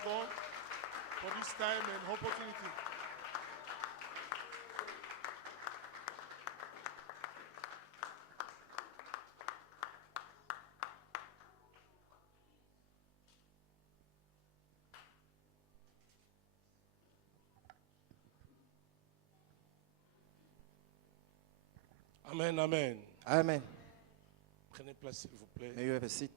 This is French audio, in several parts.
for God for this time and opportunity. Amen, amen. Amen. Prenez place, s'il vous plaît. May you have a seat.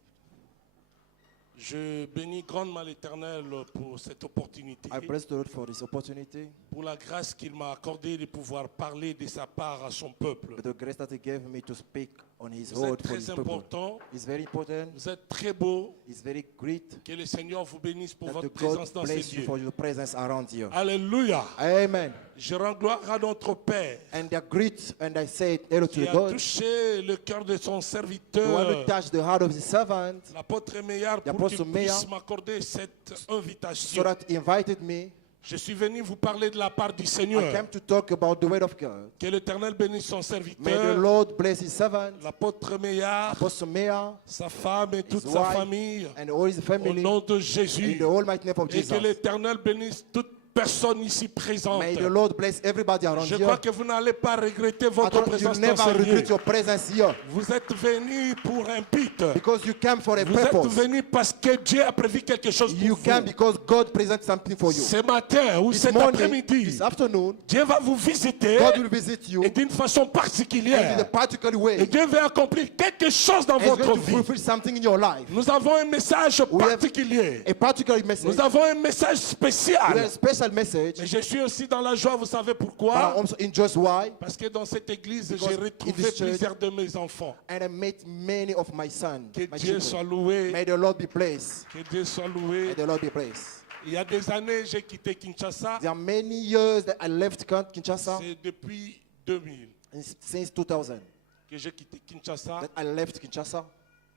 Je bénis grandement l'Éternel pour cette opportunité, I bless the Lord for this opportunity, pour la grâce qu'il m'a accordée de pouvoir parler de sa part à son peuple. for the grace that He gave me to speak on His Vous word êtes for His très people. important, It's very important. vous êtes très beau. It's very great Que le Seigneur vous bénisse pour that votre the présence God dans ces bless you lieux. for your presence around you. Alléluia. Amen. Je rends gloire à notre Père And I greet and I say hello to qui the a God, touché le cœur de son the one who serviteur, touched the heart of His servant, l'apôtre Meillard, The pour qu'il Apostle puisse Meillard, m'accorder cette so invitation. that He invited me. Je suis venu vous parler de la part du I Seigneur. came to talk about the word of God. Que l'Éternel bénisse son May the serviteur, Lord bless His servant, l'apôtre Meillard, Apostle Meyer, sa femme et toute his sa wife, famille, and all His au family, nom de in Jésus. the almighty name of Et que Jesus. l'Éternel bénisse toute personne ici présente. May the Lord bless everybody around Je you. crois que vous n'allez pas regretter I votre thought you présence dans never ce lieu. regret your presence here Vous êtes venus pour un but. because you came for a Vous êtes purpose. venus parce que Dieu a prévu quelque chose pour You came vous. because God presents something for you. Ce matin ou This cet morning, après-midi, this afternoon, Dieu va vous visiter God will visit you et d'une façon and in a particulière. particular Et way. Dieu va accomplir quelque chose dans And He's votre going to vie. fulfill something in your life. Nous avons un message We have particulier. a particular message. Nous avons un message We have spécial. a special message. Mais je suis aussi dans la joie, vous savez But I pourquoi? also enjoy why. Parce que dans cette église, Because j'ai in retrouvé this church- plusieurs de mes enfants. And I met many of my sons, Que my Dieu children. soit loué. May the Lord be praised. Que Dieu soit May loué. the Lord be praised. Il y a des années, j'ai quitté Kinshasa. There are many years that I left Kinshasa. C'est depuis 2000 Since 2000 que j'ai quitté Kinshasa. that I left Kinshasa.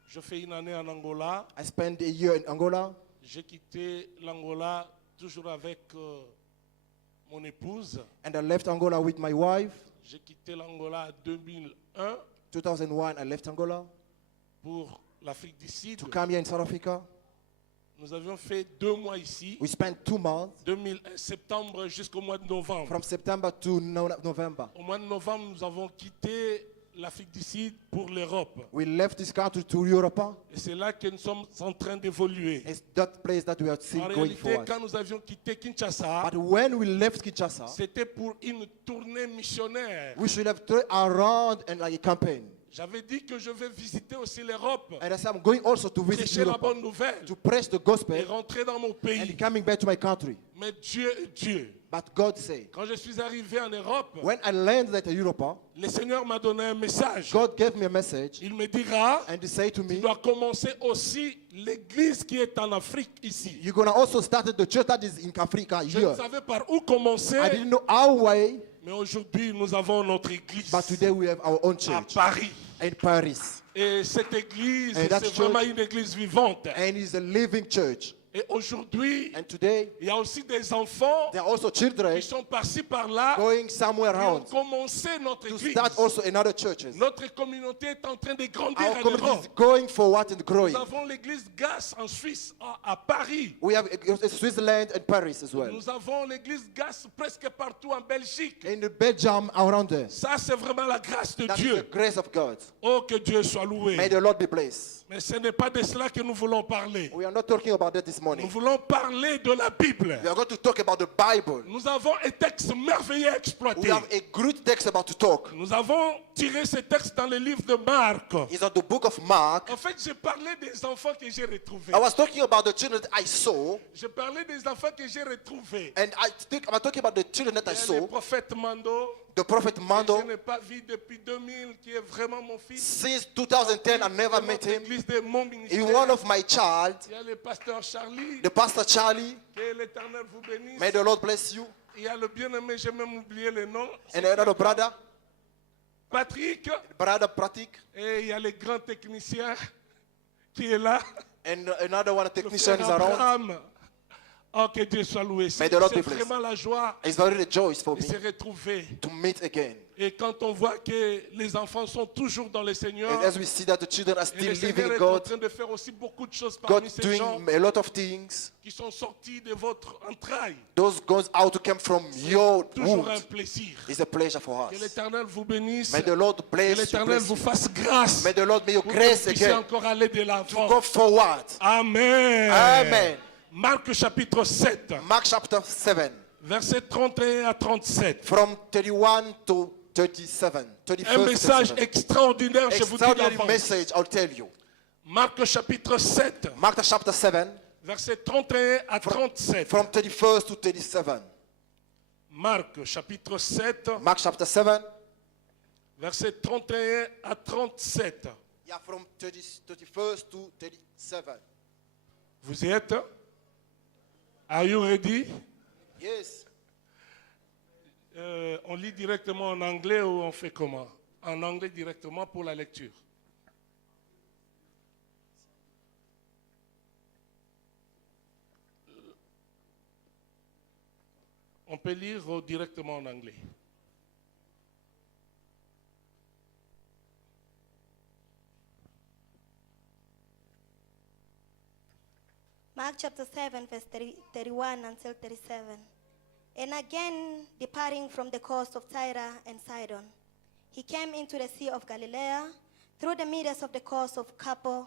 Je fais une année en Angola. I spent a year in Angola. J'ai quitté l'Angola toujours avec mon épouse. And I left Angola with my wife. J'ai quitté l'Angola en 2001 2001, I left Angola pour l'Afrique du Sud. to come here in South Africa. Nous avions fait 2 mois ici, We spent 2 months 2001, septembre jusqu'au mois de novembre. from September to November. Au mois de novembre, nous avons quitté l'Afrique du Sud pour l'Europe. We left this country to Europe. Et c'est là que nous sommes en train d'évoluer. It's that place that we are En still going réalité, forward. quand nous avions quitté Kinshasa, But when we left Kinshasa, c'était pour une tournée missionnaire. we should have turned around and like a campaign. J'avais dit que je vais visiter aussi l'Europe, And I said, I'm going also to visit prêcher la Europe bonne nouvelle to preach the et gospel rentrer dans mon and pays. coming back to my country. Mais Dieu est Dieu. But God said, Quand je suis arrivé en Europe, when I landed at Europe, le Seigneur m'a donné un message. God gave me a message Il me dira, and He said to tu me, dois commencer aussi l'église qui est en Afrique ici. you're going to also start the church that is in Africa Je ne here. savais par où commencer, I didn't know our way, mais aujourd'hui nous avons notre église but today we have our own à church Paris. in Paris. Et cette église, And that c'est church- vraiment une église vivante. And it's a living church. Et aujourd'hui, And today, il y a aussi des enfants there are also children qui sont par-ci par-là, going somewhere qui ont around commencé notre to église. start also in other churches. Notre communauté est en train de grandir Our en community Europe. is going forward and growing. Nous avons l'église GAS en Suisse, à Paris. We have Switzerland and Paris as well. Nous avons l'église GAS presque partout en Belgique. In Belgium, around there. Ça, c'est vraiment la grâce de That is the Dieu. grace of God. Oh, que Dieu soit loué. May the Lord be blessed. Mais ce n'est pas de cela que nous voulons parler. We are not talking about that this Nous morning. voulons parler de la Bible. We are going to talk about the Bible. Nous avons un texte merveilleux à We exploiter. have a great text about to talk. Nous avons tiré ce texte dans le livre de Marc. It's on the book of Mark. En fait, j'ai parlé des enfants que j'ai retrouvés. I was talking about the children that I saw, J'ai parlé des enfants que j'ai retrouvés. and I'm talking about the children that I Il y a le saw. prophète Mando, The prophet que Mando. je n'ai pas vu depuis 2000, qui est vraiment mon fils. Since 2010, I never Dans met notre him. église de mon In ministère. one of my child, Il y a le pasteur Charlie. the pastor Charlie. Que l'Éternel vous bénisse. May the Lord bless you. Il y a le bien-aimé, j'ai même oublié le nom. And another brother, Patrick. brother Pratik, Et il y a le grand technicien qui est là. and another one Le technician is frère around. Abraham. Oh, que Dieu soit loué. May C'est the Lord c'est be blessed. vraiment la joie It's very rejoice for de me se retrouver. to meet again. Et quand on voit que les enfants sont toujours dans le Seigneur, And as we see that the children are et still le living Seigneur in est en God, train de faire aussi beaucoup de choses God parmi ces gens doing a lot of things. qui sont sortis de votre entraille. Those goes out to come from your Toujours un wound. plaisir. It's a pleasure for Que us. l'Éternel vous bénisse. May the Lord Que bless you. l'Éternel Bless vous you. fasse grâce May the Lord may your pour que vous grace puissiez again encore aller de to l'avant. go forward. Amen. Amen. Marc chapitre 7, Mark chapter 7, versets 31 à 37. from 31 to 37. Un 31 to message 37. extraordinaire, je vous dis Extraordinary d'avance. message, I'll tell you. Marc chapitre 7, Mark chapter 7, versets 31 à 37. from 31st to 37. Marc chapitre 7, Mark chapter 7, versets 31 à 37. yeah, from 31st to 37. Vous y êtes? Are you ready? Yes. On lit directement en anglais ou on fait comment? En anglais directement pour la lecture. On peut lire directement en anglais. Mark chapter 7, verse 31 until 37. And again, departing from the coast of Tyre and Sidon, he came into the Sea of Galilee through the midst of the coast of Capernaum.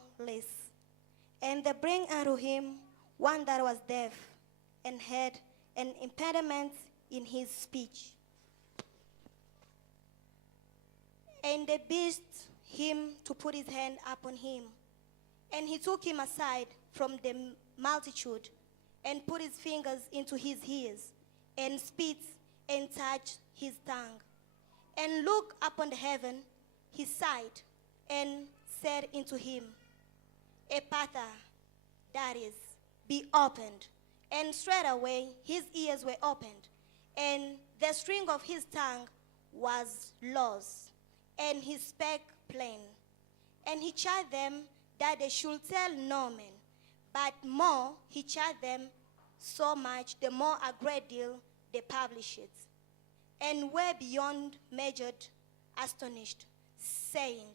And they bring unto him one that was deaf and had an impediment in his speech. And they beseeched him to put his hand upon him. And he took him aside from the multitude and put his fingers into his ears and spit and touched his tongue. And looked upon the heaven, he sighed and said unto him, Ephphatha, that is, be opened. And straightway his ears were opened, and the string of his tongue was loosed, and he spake plain. And he charged them that they should tell no man, but more he charged them so much, the more a great deal they published it, and were beyond measured astonished, saying,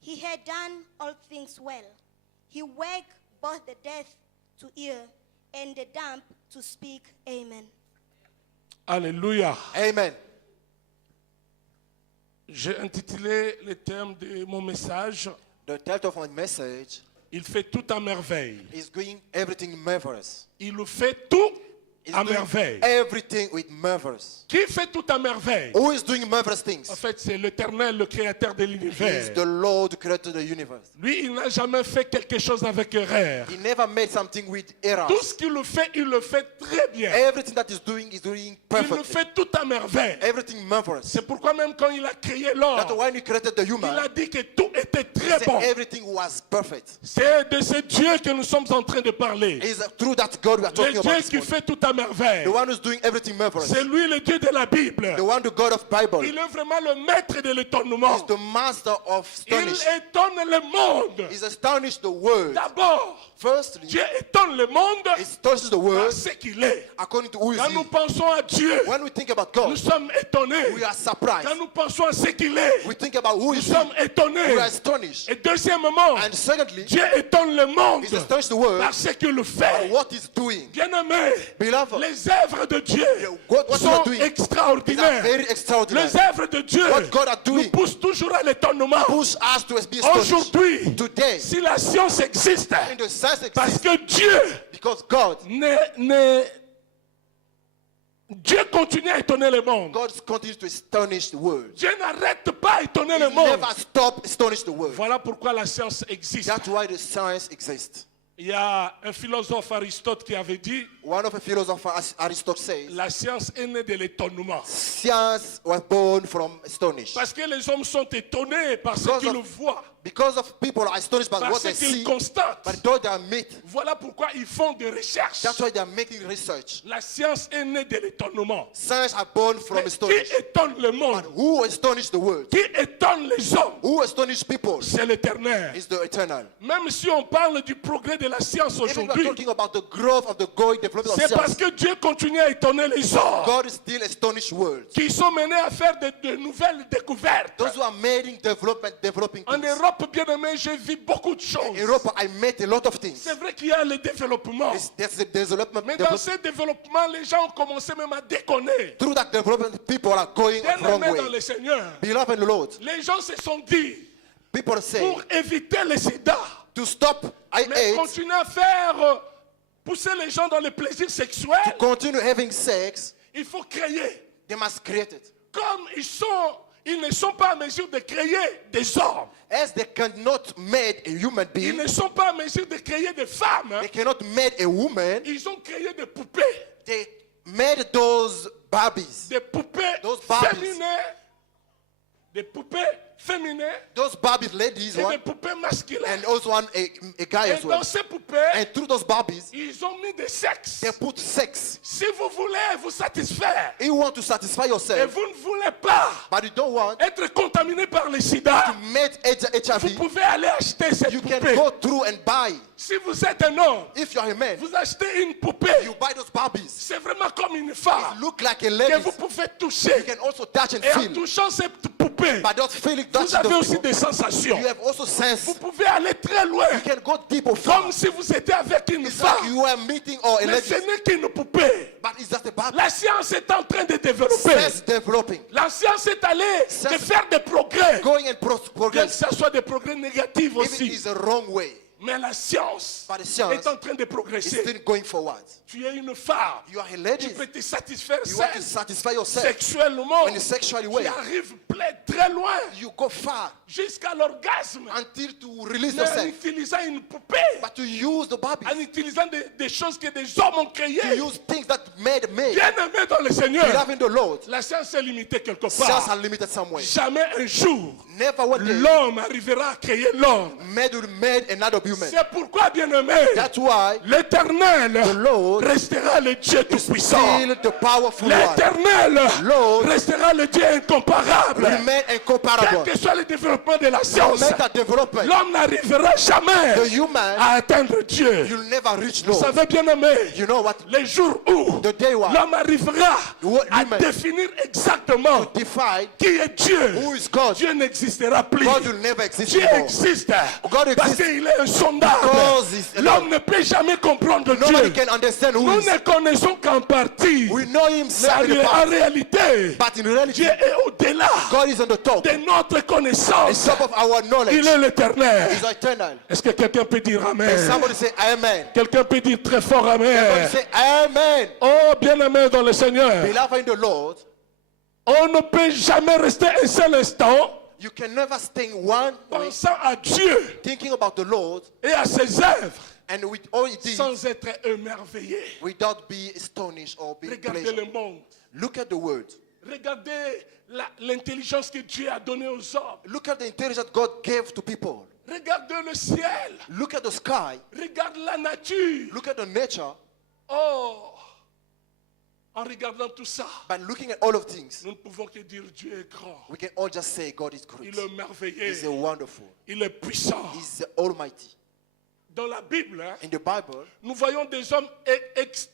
He had done all things well. He waked both the deaf to hear and the dumb to speak. Amen. Alléluia. Amen. J'ai intitulé le thème de mon message, The title of my message il fait tout à merveille. is doing everything marvelous. Il fait tout He's à doing merveille. everything with marvelous. Qui fait tout à merveille? Who is doing marvelous things? En fait, c'est l'Éternel, le créateur de He is l'univers. the Lord who created the universe. Lui, il n'a jamais fait quelque chose avec erreur. He never made something with errors. Tout ce qu'il fait, il le fait très bien. Everything that he's doing Il le perfectly. fait tout à merveille. Everything marvelous. C'est pourquoi même quand il a créé l'homme, That's why when he created the il human, a dit que tout était he très said bon. everything was perfect. C'est de ce Dieu que nous sommes en train de parler. It is through that God we are Le talking Dieu about this qui morning. fait tout à merveille. The one who's doing everything marvelous. C'est lui le Dieu de la Bible. The one, the God of Bible. Il est vraiment le maître de l'étonnement. He's the master of Il astonishment. étonne le monde. He's astonished the world. D'abord, Firstly, Dieu étonne le monde he astonishes the par world ce qu'il est. according to who is Quand nous he. pensons à Dieu, When we think about nous God, sommes étonnés. we are surprised. Quand nous pensons à ce qu'il est, We think about who nous is he. sommes étonnés. We are astonished. Et deuxièmement, And secondly, Dieu étonne le monde he's astonished the world par ce qu'il by fait. what he's doing. Bien-aimés, Beloved, les œuvres de Dieu what you sont are doing is extraordinaires. very extraordinary. Les œuvres de Dieu What God are nous doing poussent toujours à l'étonnement. push us to be astonished. Aujourd'hui, Today, si la science existe, in the science parce exists, que Dieu because God Dieu continue à étonner le monde. God continues to astonish the world. Dieu n'arrête pas d'étonner He le monde. never stop astonish the world. Voilà pourquoi la science existe. That's why the science exists. Il y a un philosophe Aristote qui avait dit, One of the philosophers, Aristotle, says, la science est née de l'étonnement. science was born from astonish. Parce que les hommes sont étonnés par ce Because qu'ils of- voient. Because of people are astonished by what Parce they qu'ils see, constatent. but though they are myth, Voilà pourquoi ils font des recherches. that's why they are making research. La science est née de l'étonnement. Science are born from Mais qui astonishment. étonne le monde? Who astonished the world? Qui étonne les hommes? Who astonished people? C'est l'éternel. Is the eternal. Même si on parle du progrès de la science Even if we are aujourd'hui, talking about the growth of the going development of c'est parce science, que Dieu continue à étonner les hommes God is still astonished world. qui sont menés à faire de nouvelles découvertes. Those who are making developing En things. Europe, bien aimé, j'ai vu beaucoup de In choses. Europe, I met a lot of things. C'est vrai qu'il y a le développement. There's a development. Mais dans ce développement, les gens ont commencé même à déconner. Through that development, people are going Bien the wrong aimé dans way. le Seigneur. Beloved in the Lord, Les gens se sont dit, people say pour éviter le sida, to stop mais AIDS, continuer à faire pousser les gens dans le plaisir sexuel, continue having sex, il faut créer. they must create it. Comme ils ne sont pas en mesure de créer des hommes, As they cannot make a human ils being, ne sont pas en mesure de créer des femmes, they cannot make a woman, ils ont créé des poupées, they made those babies. des poupées Those Barbies. féminines, des poupées féminines Those Barbies ladies et one, des poupées masculines. and also one a guy Et as well. dans ces poupées, And through those Barbies, ils ont mis des sexes. they put sex. Si vous voulez vous satisfaire You want to satisfy et yourself, vous ne voulez pas but you don't want être contaminé par le sida, to make vous HIV. pouvez aller acheter cette You can poupée. go through and buy. Si vous êtes un homme, If you are a man, vous achetez une poupée. you buy those Barbies. C'est vraiment comme une femme Look like a que lady. vous pouvez toucher. You can also touch and Et en feel. touchant cette poupée, But not feeling vous touching avez those aussi people. des sensations. You have also sense. Vous pouvez aller très loin, You can go deep or far. comme si vous étiez avec une It's like femme. you are meeting or a Mais lady, ce n'est qu'une poupée. but it's just a Barbie. La science est en train de développer. Sense developing, La science est allée de Sense- faire des progrès. going and Bien que progress. ce soit des progrès négatifs Even aussi. is a wrong way. Mais la science But the science est en train de is progresser. still going forward. Tu es une femme. You are a Tu lady. peux te satisfaire You want to satisfy yourself sexuellement. in a sexual Tu way. arrives très loin You go far jusqu'à l'orgasme. until to release Mais en yourself. utilisant une poupée. But to use the Barbie, En utilisant des choses que des hommes ont créées. to use things that made. Bien aimé dans le Seigneur. Beloved in the Lord, La science est limitée quelque science part. are limited somewhere. Jamais un jour, Never one day l'homme arrivera à créer l'homme. made will made another human. C'est pourquoi, bien aimé, That's why l'Éternel Lord restera le Dieu tout-puissant. still the powerful one. L'Éternel Lord restera le Dieu incomparable. remain Quel incomparable. que soit le développement de la No science, matter development, l'homme n'arrivera jamais the human, à atteindre Dieu. you'll never reach Vous Lord. savez, bien aimé, You know what? les jours où The day one, l'homme arrivera à human définir exactement define qui est Dieu, who is God. Dieu n'existera plus. God will never exist Dieu anymore. existe God parce exists qu'il est insondable. because he's alone. L'homme ne peut jamais comprendre Nobody Dieu. can understand who Nous is. ne connaissons qu'en partie. We know him Mais in the en past, réalité, but in reality, Dieu est au-delà God is on the top. de notre On connaissance. top of our knowledge. Il est l'éternel. He's eternal. Est-ce que quelqu'un peut dire And Amen? somebody say Amen. Quelqu'un peut dire très fort Somebody Amen. say Amen. Oh, bien-aimé dans le Seigneur, Beloved in the Lord, on ne peut jamais rester un seul instant you can never stay in one way pensant à Dieu thinking about the Lord et à ses œuvres and with all he did sans être émerveillé. without being astonished or being Regardez pleased. le monde. Look at the word. Regardez l'intelligence que Dieu a donnée aux hommes. Look at the intelligence God gave to people. Regardez le ciel. Look at the sky. Regarde la nature. Look at the nature. Oh, en regardant tout ça, By looking at all of things, nous ne pouvons que dire Dieu est grand. we can all just say God is great. Il est merveilleux. He's a wonderful. Il est puissant. He's the Almighty. Dans la Bible, hein, In the Bible, nous voyons des hommes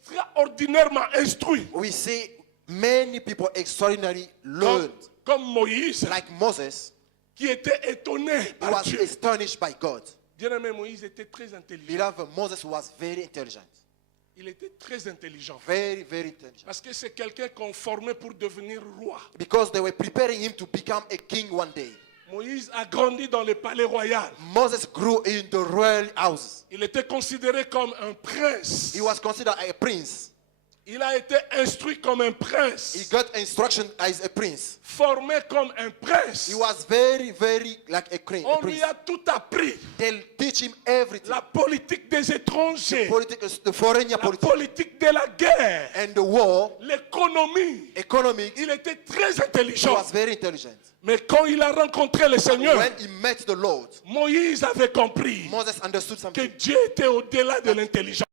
extraordinairement instruits. we see many people extraordinarily Comme, learned, comme Moïse, like Moses, qui était étonné who par was Dieu. astonished by God. Bien-aimé, Moïse était très intelligent. Beloved, Moses was very intelligent. Il était très intelligent. Very, very intelligent. Parce que c'est quelqu'un qu'on formait pour devenir roi. Because they were preparing him to become a king one day. Moïse a grandi dans le palais royal. Moses grew in the royal house. Il était considéré comme un prince. He was considered a prince. Il a été instruit comme un He prince. got instruction as a prince. Formé comme un prince. He was very, very like a On prince. lui a tout appris. They'll teach him everything. La politique des étrangers. The foreign La politics politique de la guerre. and the war, L'économie. economics. Il était très He intelligent. was very intelligent. Mais quand il a rencontré le And Seigneur, when he met the Lord, Moïse avait compris Moses understood que something. Dieu était au-delà de l'intelligence.